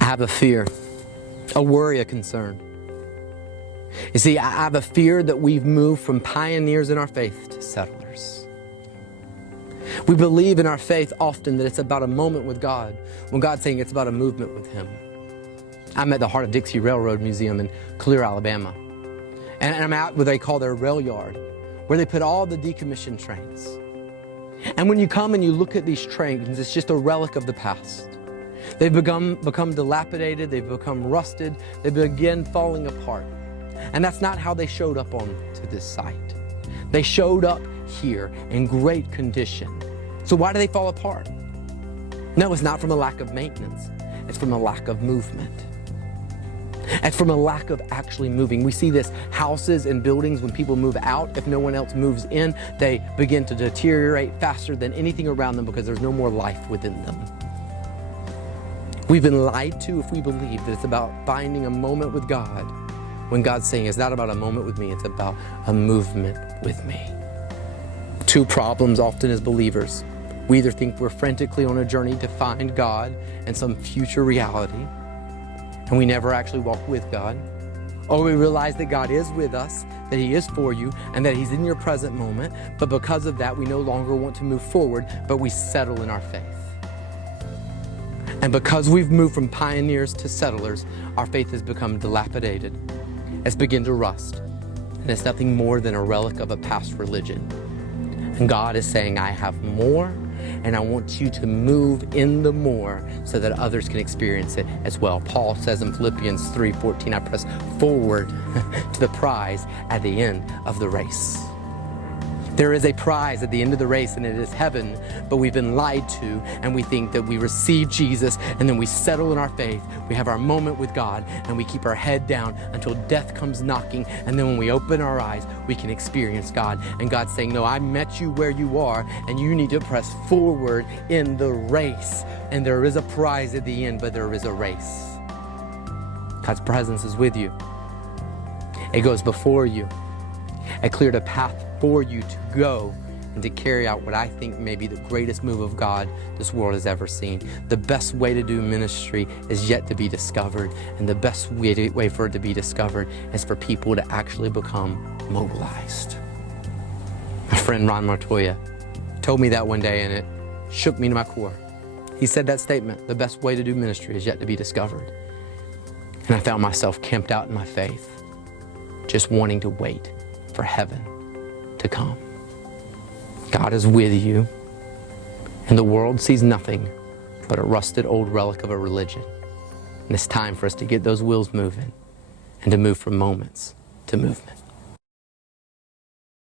I have a fear, a worry, a concern. You see, I have a fear that we've moved from pioneers in our faith to settlers. We believe in our faith often that it's about a moment with God, when God's saying it's about a movement with Him. I'm at the Heart of Dixie Railroad Museum in Clear, Alabama. And I'm at what they call their rail yard, where they put all the decommissioned trains. And when you come and you look at these trains, it's just a relic of the past. They've become dilapidated, they've become rusted, they begin falling apart. And that's not how they showed up onto this site. They showed up here in great condition. So why do they fall apart? No, it's not from a lack of maintenance. It's from a lack of movement. It's from a lack of actually moving. We see this houses and buildings when people move out. If no one else moves in, they begin to deteriorate faster than anything around them because there's no more life within them. We've been lied to if we believe that it's about finding a moment with God, when God's saying it's not about a moment with me, it's about a movement with me. Two problems often as believers. We either think we're frantically on a journey to find God and some future reality, and we never actually walk with God, or we realize that God is with us, that He is for you, and that He's in your present moment, but because of that, we no longer want to move forward, but we settle in our faith. And because we've moved from pioneers to settlers, our faith has become dilapidated. It's begun to rust, and it's nothing more than a relic of a past religion. And God is saying, I have more, and I want you to move in the more so that others can experience it as well. Paul says in Philippians 3:14, I press forward to the prize at the end of the race. There is a prize at the end of the race, and it is heaven, but we've been lied to, and we think that we receive Jesus, and then we settle in our faith. We have our moment with God, and we keep our head down until death comes knocking, and then when we open our eyes, we can experience God. And God's saying, no, I met you where you are, and you need to press forward in the race. And there is a prize at the end, but there is a race. God's presence is with you. It goes before you. It cleared a path for you to go and to carry out what I think may be the greatest move of God this world has ever seen. The best way to do ministry is yet to be discovered, and the best way for it to be discovered is for people to actually become mobilized. My friend Ron Montoya told me that one day, and it shook me to my core. He said that statement, the best way to do ministry is yet to be discovered. And I found myself camped out in my faith, just wanting to wait for heaven to come. God is with you, and the world sees nothing but a rusted old relic of a religion. And it's time for us to get those wheels moving and to move from moments to movement.